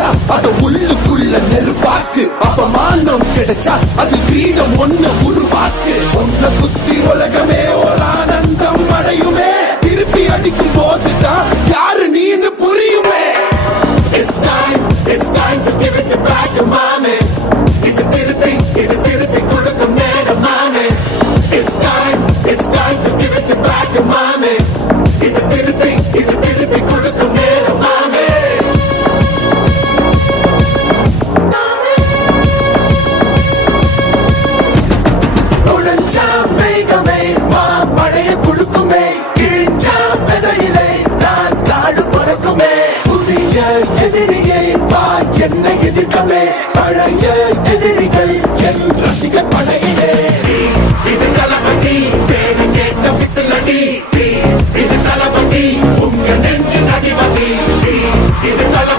வச்சா அத உள்ளுக்குள்ள நெருப்பாக்கு. அப்பமானம் கிடைச்சா அது கிரீடம் ஒண்ணு உருவாக்கு. ஒன்ன குத்தி உலகமே ஒரு ஆனந்தம் அடையுமே. திருப்பி அடிக்கும் போதுதான் யாரு நீன்னு புரியுமே. It's time to give it back to mommy. இது திருப்பி கொடுக்கும் நேரம் மாமே. It's time to give it back to mommy. இது திருப்பி கொடுக்கும் நேரம் மாமே. நுழைஞ்சா மேகமே மழையை குழுக்குமே. கிழிஞ்சா விதையிலே நான் காடு பறக்குமே. புதிய எதிரியை வா என்னை எதிர்க்கவே. பழைய